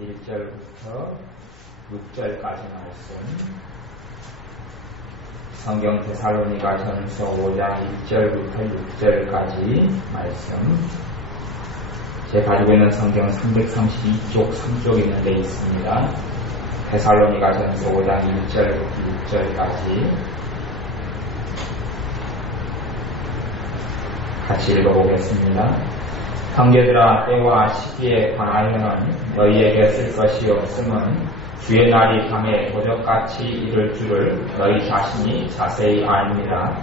1절부터 6절까지 말씀, 성경 데살로니가전서 5장 1절부터 6절까지 말씀, 제 가지고 있는 성경 332쪽 3쪽에 있는 데 있습니다. 데살로니가전서 5장 1절부터 6절까지 같이 읽어보겠습니다. 형제들아, 때와 시기에 관하여는 너희에게 쓸 것이 없음은 주의 날이 밤에 도적같이 이를 줄을 너희 자신이 자세히 압니다.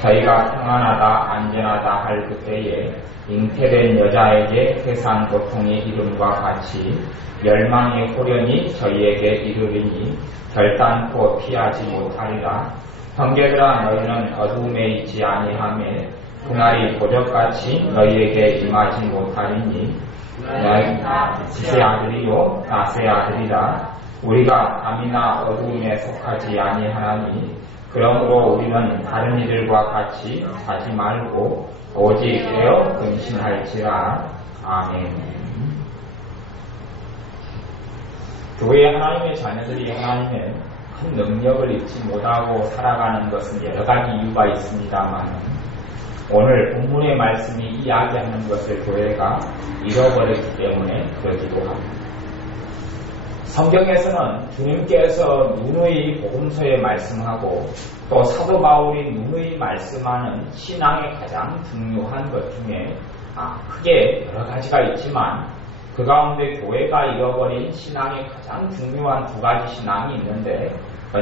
저희가 평안하다 안전하다 할 그때에 잉태된 여자에게 세상 고통이 이름과 같이 멸망의 호련이 저희에게 이르리니 결단코 피하지 못하리라. 형제들아, 너희는 어두움에 있지 아니하매 그날이 도적같이 너희에게 임하지 못하리니 너희 지세 아들이요 나세 아들이라. 우리가 밤이나 어두움에 속하지 아니하나니 그러므로 우리는 다른 이들과 같이 하지 말고 오직 깨어 근신할지라. 아멘. 교회 하나님의 자녀들이 하나님의 큰 능력을 잊지 못하고 살아가는 것은 여러 가지 이유가 있습니다만 오늘 본문의 말씀이 이야기하는 것을 교회가 잃어버렸기 때문에 그러기도 합니다. 성경에서는 주님께서 누누이 복음서에 말씀하고 또 사도 바울이 누누이 말씀하는 신앙의 가장 중요한 것 중에 크게 여러 가지가 있지만 그 가운데 교회가 잃어버린 신앙의 가장 중요한 두 가지 신앙이 있는데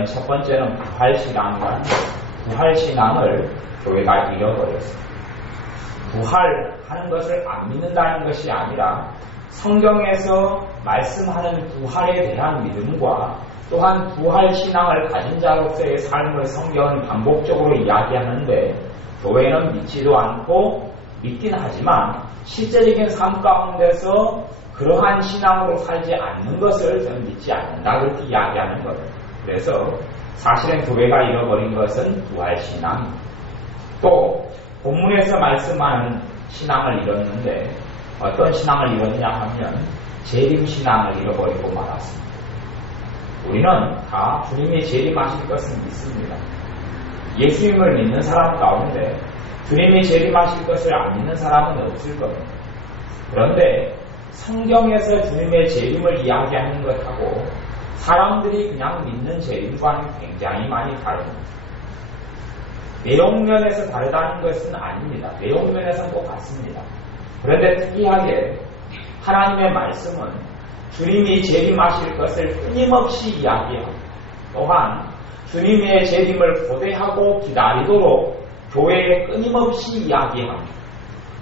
첫 번째는 부활신앙이라는 부활신앙을 교회가 잃어버렸습니다. 부활하는 것을 안 믿는다는 것이 아니라 성경에서 말씀하는 부활에 대한 믿음과 또한 부활신앙을 가진 자로서의 삶을 성경은 반복적으로 이야기하는데 교회는 믿지도 않고 믿긴 하지만 실제적인 삶 가운데서 그러한 신앙으로 살지 않는 것을 저는 믿지 않는다 그렇게 이야기하는 거예요. 그래서 사실은 교회가 잃어버린 것은 부활신앙입니다. 또 본문에서 말씀하는 신앙을 잃었는데 어떤 신앙을 잃었냐 하면 재림신앙을 잃어버리고 말았습니다. 우리는 다 주님이 재림하실 것을 믿습니다. 예수님을 믿는 사람 가운데 주님이 재림하실 것을 안 믿는 사람은 없을 겁니다. 그런데 성경에서 주님의 재림을 이야기하는 것하고 사람들이 그냥 믿는 재림과는 굉장히 많이 다릅니다. 내용면에서 다르다는 것은 아닙니다. 내용면에서는 똑같습니다. 그런데 특이하게 하나님의 말씀은 주님이 재림하실 것을 끊임없이 이야기하고 또한 주님의 재림을 고대하고 기다리도록 교회에 끊임없이 이야기합니다.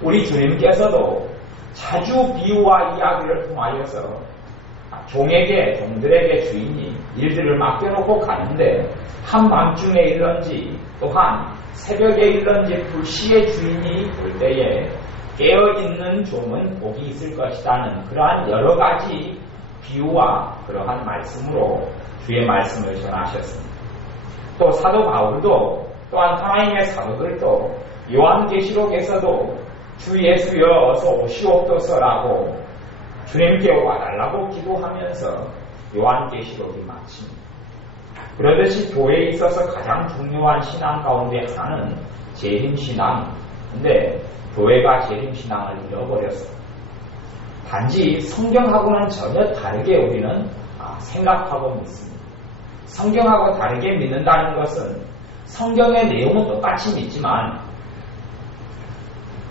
우리 주님께서도 자주 비유와 이야기를 통하여서 종들에게 주인이 일들을 맡겨놓고 가는데 한밤중에 일런지 또한 새벽에 일런지 불시에 주인이 올 때에 깨어있는 종은 복이 있을 것이라는 그러한 여러 가지 비유와 그러한 말씀으로 주의 말씀을 전하셨습니다. 또 사도 바울도 또한 하나님의 사도들도 요한계시록에서도 주 예수여 어서 오시옵소서라고 주님께 와달라고 기도하면서 요한계시록이 마칩니다. 그러듯이 교회에 있어서 가장 중요한 신앙 가운데 하나는 재림신앙입니다. 근데 교회가 재림신앙을 잃어버렸습니다. 단지 성경하고는 전혀 다르게 우리는 생각하고 믿습니다. 성경하고 다르게 믿는다는 것은 성경의 내용은 똑같이 믿지만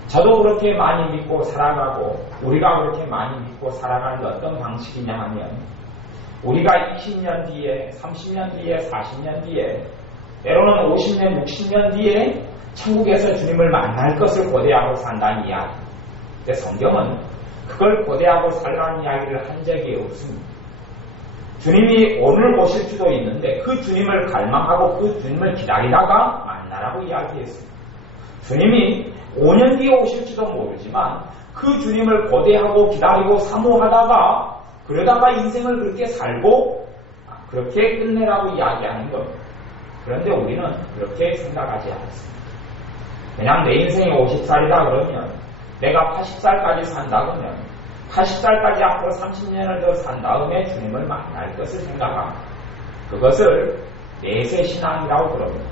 저도 그렇게 많이 믿고 살아가고 우리가 그렇게 많이 믿고 살아가는 게 어떤 방식이냐 하면 우리가 20년 뒤에 30년 뒤에 40년 뒤에 때로는 50년 60년 뒤에 천국에서 주님을 만날 것을 고대하고 산다는 이야기. 근데 성경은 그걸 고대하고 살라는 이야기를 한 적이 없습니다. 주님이 오늘 오실 수도 있는데 그 주님을 갈망하고 그 주님을 기다리다가 만나라고 이야기했습니다. 주님이 5년 뒤에 오실지도 모르지만 그 주님을 고대하고 기다리고 사모하다가 그러다가 인생을 그렇게 살고 그렇게 끝내라고 이야기하는 겁니다. 그런데 우리는 그렇게 생각하지 않습니다. 그냥 내 인생이 50살이다 그러면 내가 80살까지 산다 그러면 80살까지 앞으로 30년을 더 산 다음에 주님을 만날 것을 생각합니다. 그것을 내세신앙이라고 부릅니다.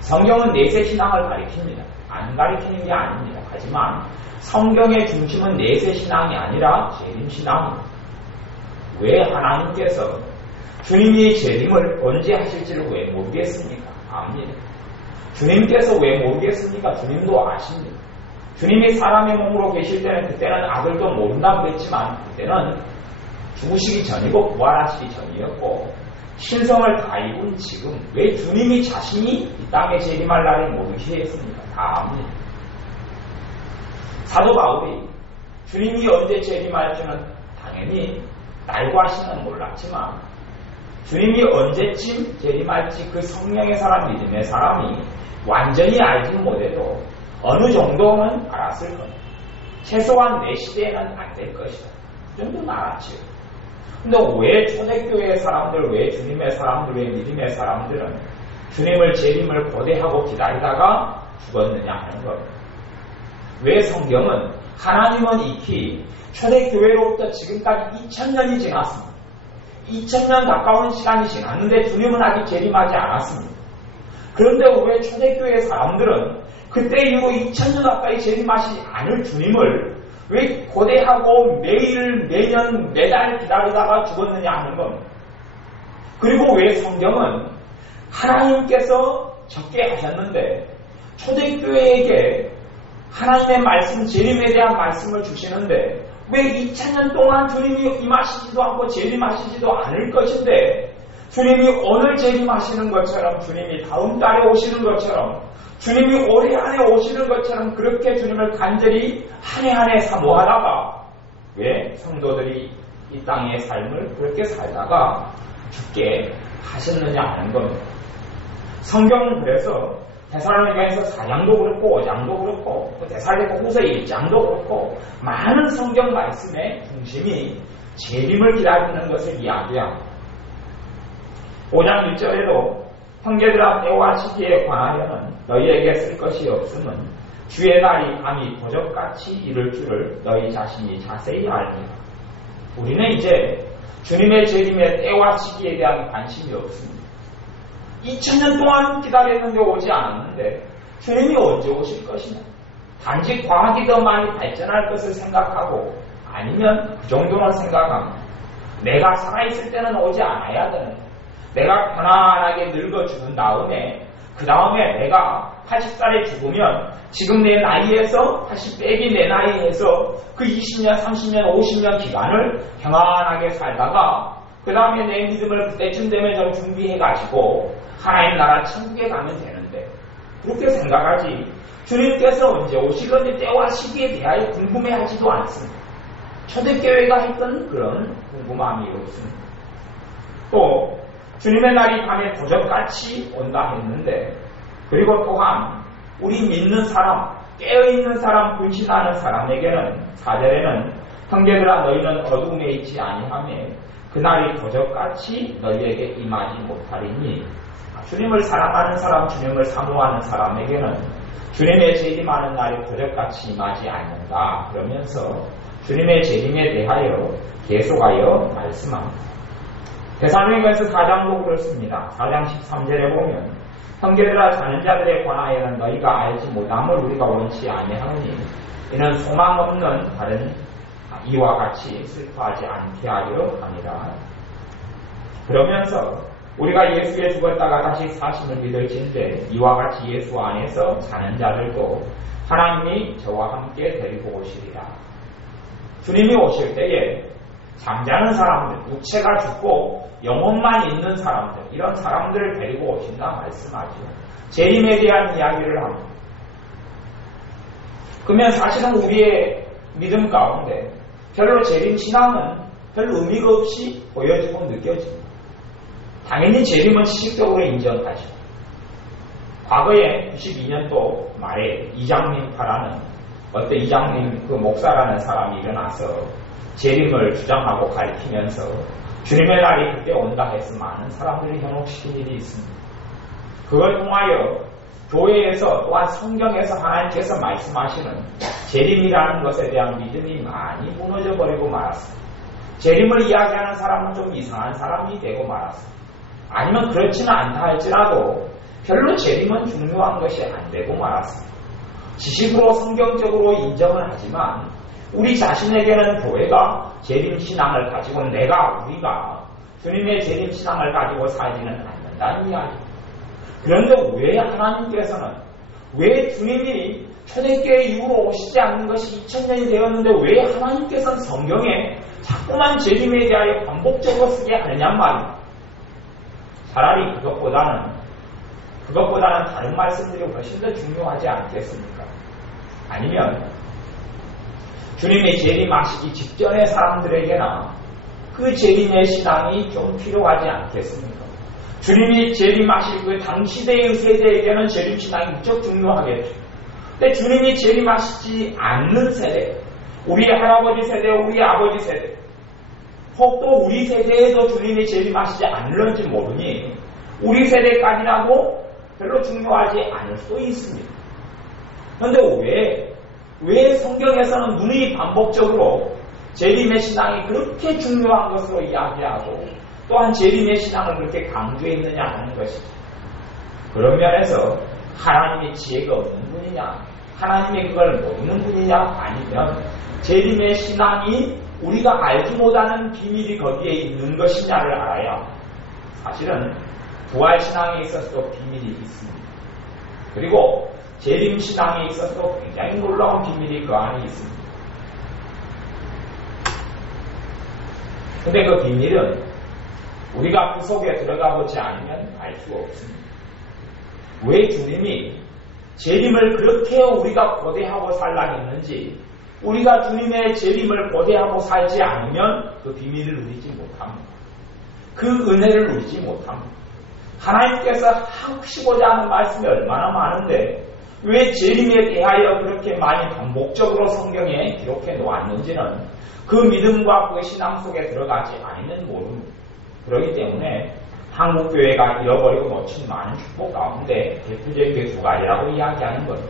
성경은 내세신앙을 가리킵니다. 안 가리키는 게 아닙니다. 하지만 성경의 중심은 내세신앙이 아니라 재림신앙입니다. 왜 하나님께서 주님이 재림을 언제 하실지를 왜 모르겠습니까? 압니다. 주님께서 왜 모르겠습니까? 주님도 아십니다. 주님이 사람의 몸으로 계실 때는 그때는 아들도 모른다고 했지만 그때는 죽으시기 전이고 부활하시기 전이었고 신성을 다 입은 지금 왜 주님이 자신이 이 땅에 재림할 날을 모르게 했습니까? 다 압니다. 사도 바울이 주님이 언제 재림할지는 당연히 날과 시는 몰랐지만 주님이 언제쯤 재림할지 그 성령의 사람, 믿음의 사람이 완전히 알지는 못해도 어느 정도는 알았을 겁니다. 최소한 내 시대에는 안 될 것이다. 그 정도는 알았지요. 근데 왜 초대교회의 사람들, 왜 주님의 사람들, 왜 믿음의 사람들은 주님을 재림을 고대하고 기다리다가 죽었느냐 하는 겁니다. 왜 성경은 하나님은 익히 초대교회로부터 지금까지 2000년이 지났습니다. 2000년 가까운 시간이 지났는데 주님은 아직 재림하지 않았습니다. 그런데 왜 초대교회 사람들은 그때 이후로 2000년 가까이 재림하시지 않을 주님을 왜 고대하고 매일, 매년, 매달 기다리다가 죽었느냐 하는 겁니다. 그리고 왜 성경은 하나님께서 적게 하셨는데 초대교회에게 하나님의 말씀, 재림에 대한 말씀을 주시는데 왜 2000년 동안 주님이 임하시지도 않고 재림하시지도 않을 것인데 주님이 오늘 재림하시는 것처럼 주님이 다음 달에 오시는 것처럼 주님이 올해 안에 오시는 것처럼 그렇게 주님을 간절히 한 해 한 해 사모하다가 왜 성도들이 이 땅의 삶을 그렇게 살다가 죽게 하셨느냐 하는 겁니다. 성경은 그래서 데살로니가에서 4장도 그렇고 5장도 그렇고 데살로니가 후서 1장도 그렇고 많은 성경 말씀의 중심이 재림을 기다리는 것을 이야기합니다. 5장 1절에도 형제들아 때와 시기에 관하여는 너희에게 쓸 것이 없음은 주의 날이 감히 도적같이 이를 줄을 너희 자신이 자세히 알리라. 우리는 이제 주님의 재림의 때와 시기에 대한 관심이 없습니다. 2000년 동안 기다렸는데 오지 않았는데 주님이 언제 오실 것이냐. 단지 과학이 더 많이 발전할 것을 생각하고 아니면 그 정도는 생각합니다. 내가 살아있을 때는 오지 않아야 되는, 내가 편안하게 늙어 죽은 다음에 그 다음에 내가 80살에 죽으면 지금 내 나이에서 80 빼기 내 나이에서 그 20년, 30년, 50년 기간을 평안하게 살다가 그 다음에 내 믿음을 그때쯤 되면 좀 준비해가지고 하나님 나라 천국에 가면 되는데 그렇게 생각하지 주님께서 언제 오실 건지 때와 시기에 대하여 궁금해하지도 않습니다. 초대교회가 했던 그런 궁금함이 없습니다. 또 주님의 날이 밤에 도적같이 온다 했는데 그리고 또한 우리 믿는 사람, 깨어있는 사람, 불신하는 사람에게는 4절에는 형제들아 너희는 어둠에 있지 아니하며 그날이 도적같이 너희에게 임하지 못하리니 주님을 사랑하는 사람, 주님을 사모하는 사람에게는 주님의 재림하는 날이 도적같이 임하지 않는다. 그러면서 주님의 재림에 대하여 계속하여 말씀합니다. 데살로니가서 4장도 그렇습니다. 4장 13절에 보면 형제들아 자는 자들에 관하여는 너희가 알지 못함을 우리가 원치 아니하느니 이는 소망 없는 다른 이와 같이 슬퍼하지 않게 하려 합니다. 그러면서 우리가 예수에 죽었다가 다시 사심을 믿을진데 이와 같이 예수 안에서 자는 자들도 하나님이 저와 함께 데리고 오시리라. 주님이 오실 때에 잠자는 사람들, 육체가 죽고 영혼만 있는 사람들, 이런 사람들을 데리고 오신다 말씀하죠. 재림에 대한 이야기를 합니다. 그러면 사실은 우리의 믿음 가운데 별로 재림 신앙은 별 의미가 없이 보여지고 느껴집니다. 당연히 재림은 지식적으로 인정하죠. 과거에 92년도 말에 이장민파라는 어떤 이장민 그 목사라는 사람이 일어나서 재림을 주장하고 가르치면서 주님의 날이 그때 온다 해서 많은 사람들이 현혹시킨 일이 있습니다. 그걸 통하여 교회에서 또한 성경에서 하나님께서 말씀하시는 재림이라는 것에 대한 믿음이 많이 무너져 버리고 말았습니다. 재림을 이야기하는 사람은 좀 이상한 사람이 되고 말았습니다. 아니면 그렇지는 않다 할지라도 별로 재림은 중요한 것이 안 되고 말았습니다. 지식으로 성경적으로 인정을 하지만 우리 자신에게는 교회가 재림신앙을 가지고 우리가 주님의 재림신앙을 가지고 살지는 않는다는 이야기입니다. 그런데 왜 하나님께서는 왜 주님이 초대교회 이후로 오시지 않는 것이 2000년이 되었는데 왜 하나님께서는 성경에 자꾸만 재림에 대하여 반복적으로 쓰게 하느냐 말입니다. 차라리 그것보다는 다른 말씀들이 훨씬 더 중요하지 않겠습니까? 아니면 주님의 재림하시기 직전의 사람들에게나 그 재림의 신앙이 좀 필요하지 않겠습니까? 주님이 재림하실 그 당시대의 세대에게는 재림신앙이 무척 중요하겠죠. 근데 주님이 재림하시지 않는 세대, 우리 할아버지 세대, 우리 아버지 세대, 혹 또 우리 세대에도 주님이 재림하시지 않을지 모르니 우리 세대까지라도 별로 중요하지 않을 수도 있습니다. 그런데 왜 성경에서는 누누이 반복적으로 재림의 신앙이 그렇게 중요한 것으로 이야기하고 또한 재림의 신앙을 그렇게 강조했느냐 하는 것이죠. 그런 면에서 하나님의 지혜가 없는 분이냐, 하나님의 그걸 모르는 분이냐, 아니면 재림의 신앙이 우리가 알지 못하는 비밀이 거기에 있는 것이냐를 알아야 사실은 부활신앙에 있어서도 비밀이 있습니다. 그리고 재림신앙에 있어서도 굉장히 놀라운 비밀이 그 안에 있습니다. 근데 그 비밀은 우리가 그 속에 들어가 보지 않으면 알 수 없습니다. 왜 주님이 재림을 그렇게 우리가 고대하고 살라 했는지, 우리가 주님의 재림을 고대하고 살지 않으면 그 비밀을 누리지 못합니다. 그 은혜를 누리지 못합니다. 하나님께서 하시고자 하는 말씀이 얼마나 많은데 왜 재림에 대하여 그렇게 많이 반복적으로 성경에 기록해 놓았는지는 그 믿음과 그 신앙 속에 들어가지 않으면 모릅니다. 그렇기 때문에 한국교회가 잃어버리고 놓친 많은 축복 가운데 대표적인 게 두 가지라고 이야기하는 겁니다.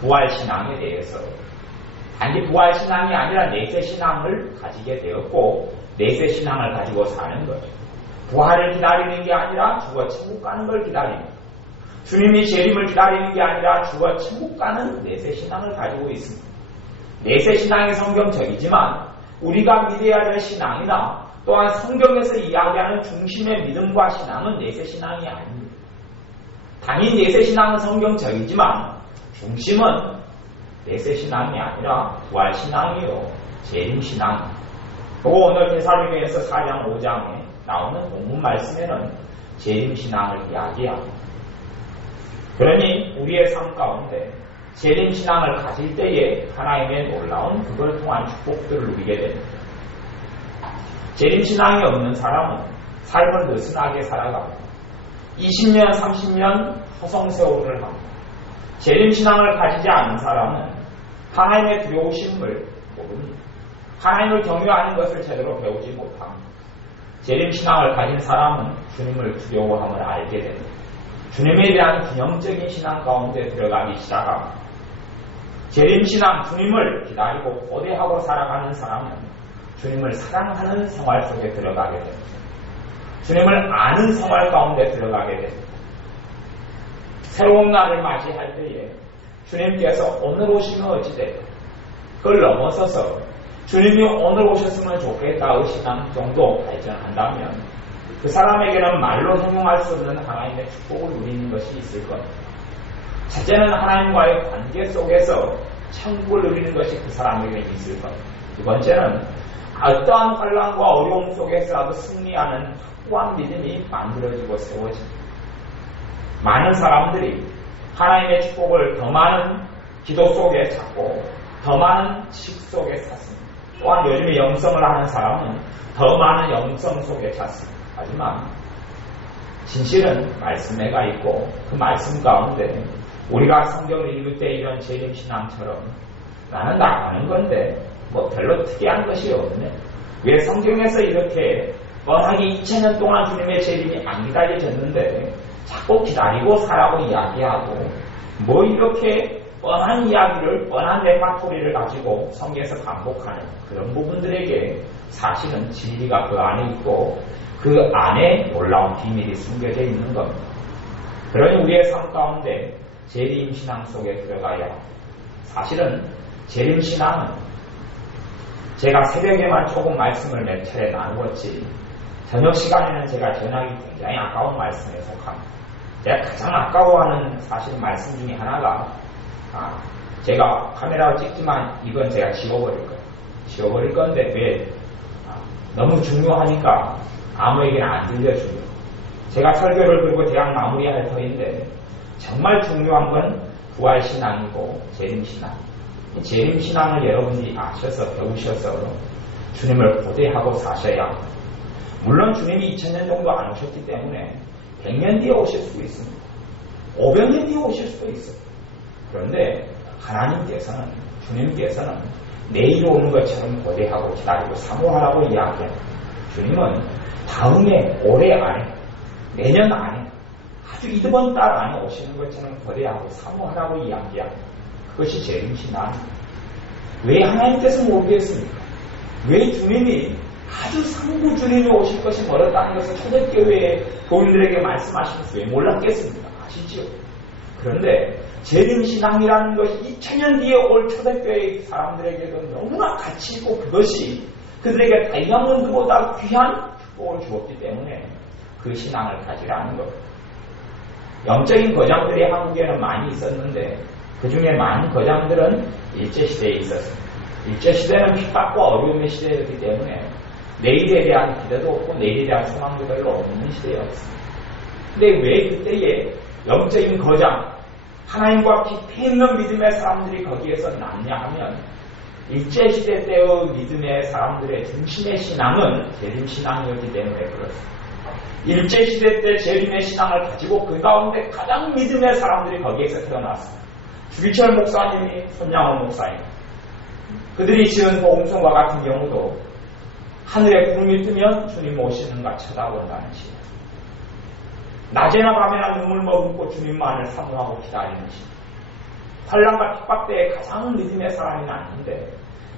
부활신앙에 대해서 단지 부활신앙이 아니라 내세신앙을 가지게 되었고 내세신앙을 가지고 사는 거죠. 부활을 기다리는 게 아니라 죽어 천국 가는 걸 기다립니다. 주님이 재림을 기다리는 게 아니라 죽어 천국 가는 내세신앙을 가지고 있습니다. 내세신앙이 성경적이지만 우리가 믿어야 될 신앙이나 또한 성경에서 이야기하는 중심의 믿음과 신앙은 내세신앙이 아닙니다. 당연히 내세신앙은 성경적이지만 중심은 내세신앙이 아니라 부활신앙이요 재림신앙. 그리고 오늘 데살로니가서 4장 5장에 나오는 본문 말씀에는 재림신앙을 이야기합니다. 그러니 우리의 삶 가운데 재림신앙을 가질 때에 하나님의 놀라운 그걸 통한 축복들을 누리게 됩니다. 재림신앙이 없는 사람은 삶을 느슨하게 살아갑니다. 20년, 30년 허송세월을 합니다. 재림신앙을 가지지 않은 사람은 하나님의 두려우심을 모릅니다. 하나님을 경외하는 것을 제대로 배우지 못합니다. 재림신앙을 가진 사람은 주님을 두려워함을 알게 됩니다. 주님에 대한 균형적인 신앙 가운데 들어가기 시작합니다. 재림신앙, 주님을 기다리고 고대하고 살아가는 사람은 주님을 사랑하는 생활 속에 들어가게 됩니다. 주님을 아는 생활 가운데 들어가게 됩니다. 새로운 날을 맞이할 때에 주님께서 오늘 오시면 어찌되고 그걸 넘어서서 주님이 오늘 오셨으면 좋겠다의 신앙 정도 발전한다면 그 사람에게는 말로 형용할 수 없는 하나님의 축복을 누리는 것이 있을 겁니다. 첫째는 하나님과의 관계 속에서 천국을 누리는 것이 그 사람에게 있을 겁니다. 두 번째는 어떠한 환난과 어려움 속에서라도 승리하는 확고한 믿음이 만들어지고 세워집니다. 많은 사람들이 하나님의 축복을 더 많은 기도 속에 찾고 더 많은 지식 속에 찾습니다. 또한 요즘에 영성을 하는 사람은 더 많은 영성 속에 찾습니다. 하지만 진실은 말씀에가 있고 그 말씀 가운데 우리가 성경을 읽을 때 이런 재림신앙처럼 나는 나가는 건데 뭐 별로 특이한 것이 없네. 왜 성경에서 이렇게 뻔하게 2000년 동안 주님의 재림이 안 기다려졌는데 자꾸 기다리고 살라고 이야기하고 뭐 이렇게 뻔한 이야기를, 뻔한 레파토리를 가지고 성경에서 반복하는 그런 부분들에게 사실은 진리가 그 안에 있고 그 안에 놀라운 비밀이 숨겨져 있는 겁니다. 그러니 우리의 삶 가운데 재림신앙 속에 들어가야 사실은 재림신앙은 제가 새벽에만 조금 말씀을 몇 차례 나누었지 저녁 시간에는 제가 전하기 굉장히 아까운 말씀에 속합니다. 제가 가장 아까워하는 사실 말씀 중에 하나가 제가 카메라로 찍지만 이건 제가 지워버릴 건데 왜? 너무 중요하니까 아무에게나 안 들려주고 제가 설교를 그리고 대학 마무리할 터인데 정말 중요한 건 부활신앙이고 재림신앙. 재림신앙을 여러분들이 아셔서 배우셔서 주님을 고대하고 사셔야 합니다. 물론 주님이 2000년 정도 안 오셨기 때문에 100년 뒤에 오실 수도 있습니다. 500년 뒤에 오실 수도 있어요. 그런데 하나님께서는 주님께서는 내일 오는 것처럼 고대하고 기다리고 사모하라고 이야기합니다. 주님은 다음에 올해 안에 내년 안에 아주 이번 달 안에 오시는 것처럼 거대하고 사모하라고 이야기합니다. 그것이 재림신앙. 왜 하나님께서 모르겠습니까? 왜 주님이 아주 상부 주님이 오실 것이 멀었다는 것을 초대교회의 교인들에게 말씀하시면서 왜 몰랐겠습니까? 아시죠? 그런데 재림신앙이라는 것이 2000년 뒤에 올 초대교회 사람들에게도 너무나 가치 있고 그것이 그들에게 다이아몬드보다 귀한 축복을 주었기 때문에 그 신앙을 가지라는 것. 영적인 거장들이 한국에는 많이 있었는데 그 중에 많은 거장들은 일제시대에 있었습니다. 일제시대는 핍박과 어려움의 시대였기 때문에 내일에 대한 기대도 없고 내일에 대한 소망도 별로 없는 시대였습니다. 근데 왜 그때에 영적인 거장, 하나님과 깊이 있는 믿음의 사람들이 거기에서 남냐 하면 일제시대 때의 믿음의 사람들의 중심의 신앙은 재림신앙이었기 때문에 그렇습니다. 일제시대 때 재림의 신앙을 가지고 그 가운데 가장 믿음의 사람들이 거기에서 태어났습니다. 주기철 목사님이 손양원 목사님, 그들이 지은 복음성과 같은 경우도 하늘에 구름이 뜨면 주님 오시는가 쳐다본다는 시. 낮에나 밤에나 눈물 머금고 주님만을 사모하고 기다리는 시. 환란과 핍박 때에 가장 믿음의 사람이 났는데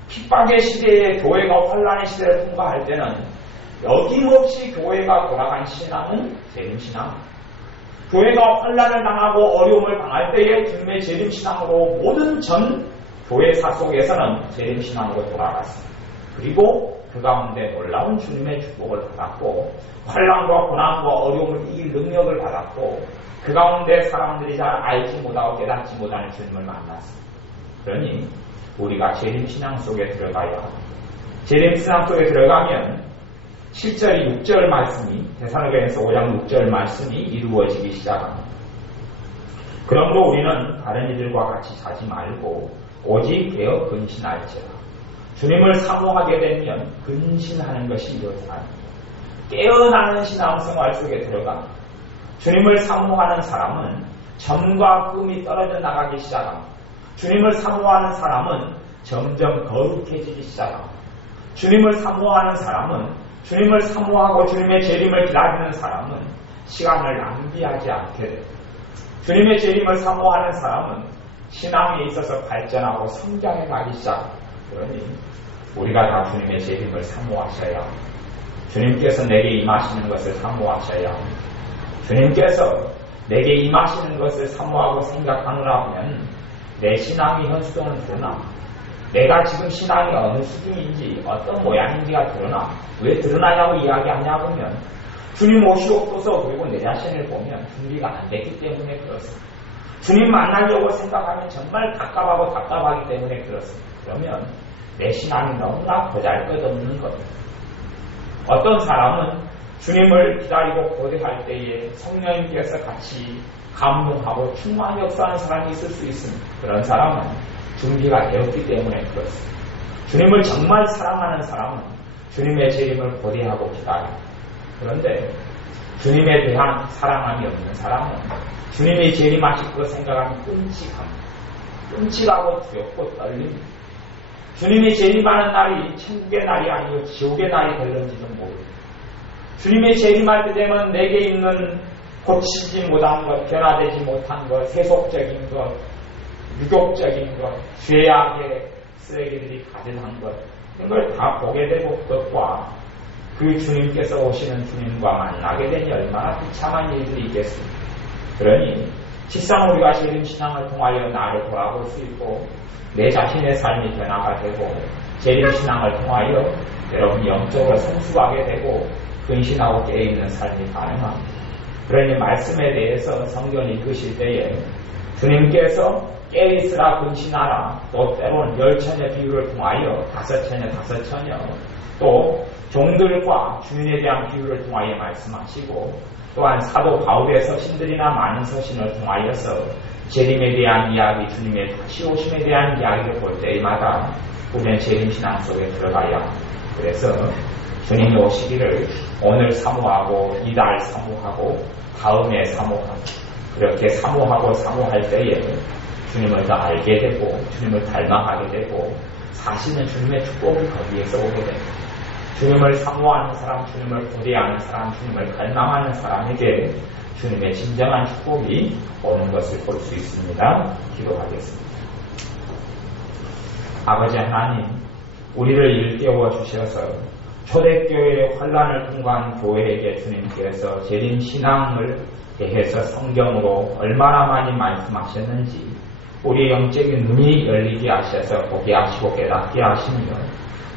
핍박의 시대에 교회가 환란의 시대를 통과할 때는 여김없이 교회가 돌아간 신앙은 재림신앙. 교회가 환란을 당하고 어려움을 당할 때에 주님의 재림신앙으로 모든 전 교회사 속에서는 재림신앙으로 돌아갔습니다. 그리고 그 가운데 놀라운 주님의 축복을 받았고 환란과 고난과 어려움을 이길 능력을 받았고 그 가운데 사람들이 잘 알지 못하고 깨닫지 못하는 주님을 만났습니다. 그러니 우리가 재림신앙 속에 들어가야 합니다. 재림신앙 속에 들어가면 7절, 6절 말씀이 데살로니가서 5장 6절 말씀이 이루어지기 시작합니다. 그러므로 우리는 다른 이들과 같이 자지 말고 오직 깨어 근신할지라. 주님을 사모하게 되면 근신하는 것이 이렇다. 깨어나는 신앙생활 속에 들어가 주님을 사모하는 사람은 점과 금이 떨어져 나가기 시작합니다. 주님을 사모하는 사람은 점점 거룩해지기 시작합니다. 주님을 사모하는 사람은 주님을 사모하고 주님의 재림을 기다리는 사람은 시간을 낭비하지 않게 됩니다. 주님의 재림을 사모하는 사람은 신앙에 있어서 발전하고 성장해 가기 시작합니다. 그러니 우리가 다 주님의 재림을 사모하셔야 합니다. 주님께서 내게 임하시는 것을 사모하셔야 합니다. 주님께서 내게 임하시는 것을 사모하고 생각하느라 하면 내 신앙이 현수동은 드러나 내가 지금 신앙이 어느 수준인지 어떤 모양인지가 드러나 왜 드러나냐고 이야기하냐 보면 주님 오시옵소서 그리고 내 자신을 보면 준비가 안 됐기 때문에 그렇습니다. 주님 만나려고 생각하면 정말 답답하기 때문에 그렇습니다. 그러면 내 신앙이 너무나 보잘것없는 겁니다. 어떤 사람은 주님을 기다리고 고대할 때에 성령님께서 같이 감동하고 충만히 역사하는 사람이 있을 수 있습니다. 그런 사람은 준비가 되었기 때문에 그렇습니다. 주님을 정말 사랑하는 사람은 주님의 재림을 고대하고 기다립니다. 그런데 주님에 대한 사랑함이 없는 사람은 주님의 재림하실 것 생각하면 끔찍하고 두렵고 떨립니다. 주님이 재림하는 날이 천국의 날이 아니고 지옥의 날이 될런지도 모릅니다. 주님의 재림할 때 되면 내게 있는 고치지 못한 것, 변화되지 못한 것, 세속적인 것, 유격적인 것, 죄악의 쓰레기들이 가득한 것, 이런 걸 다 보게 되고 그것과 그 주님께서 오시는 주님과 만나게 되니 얼마나 비참한 일들이 있겠습니까? 그러니 실상 우리가 재림신앙을 통하여 나를 돌아볼 수 있고 내 자신의 삶이 변화가 되고 재림신앙을 통하여 여러분이 영적으로 성숙하게 되고 근신하고 깨어있는 삶이 가능합니다. 그러니 말씀에 대해서 성경 읽으실 때에 주님께서 깨어있으라 근신하라, 또 때로는 10처녀 비유를 통하여 5처녀 5처녀, 또 종들과 주인에 대한 비유를 통하여 말씀하시고, 또한 사도 바울의 서신들이나 많은 서신을 통하여서 재림에 대한 이야기, 주님의 다시 오심에 대한 이야기를 볼 때마다 우리는 재림신앙 속에 들어가야 합니다. 그래서 주님이 오시기를 오늘 사모하고 이달 사모하고 다음에 사모하고, 그렇게 사모하고 사모할 때에 주님을 더 알게 되고 주님을 닮아가게 되고 사실은 주님의 축복이 거기에서 오게 됩니다. 주님을 사모하는 사람, 주님을 고대하는 사람, 주님을 갈망하는 사람에게 주님의 진정한 축복이 오는 것을 볼 수 있습니다. 기도하겠습니다. 아버지 하나님, 우리를 일깨워 주셔서 초대교회의 환란을 통과한 교회에게 주님께서 재림신앙을 대해서 성경으로 얼마나 많이 말씀하셨는지 우리의 영적인 눈이 열리게 하셔서 보게 하시고 깨닫게 하시며,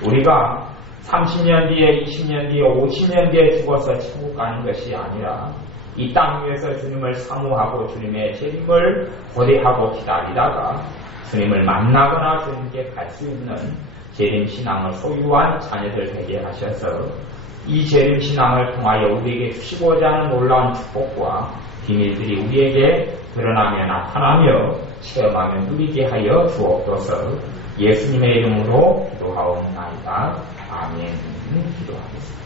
우리가 30년 뒤에, 20년 뒤에, 50년 뒤에 죽어서 천국 가는 것이 아니라 이 땅 위에서 주님을 사모하고 주님의 재림을 고대하고 기다리다가 주님을 만나거나 주님께 갈 수 있는 재림신앙을 소유한 자녀들 되게 하셔서 이 재림신앙을 통하여 우리에게 주시고자 하는 놀라운 축복과 비밀들이 우리에게 드러나며 나타나며 체험하며 누리게 하여 주옵소서. 예수님의 이름으로 기도하옵나이다. 아멘. 기도하겠습니다.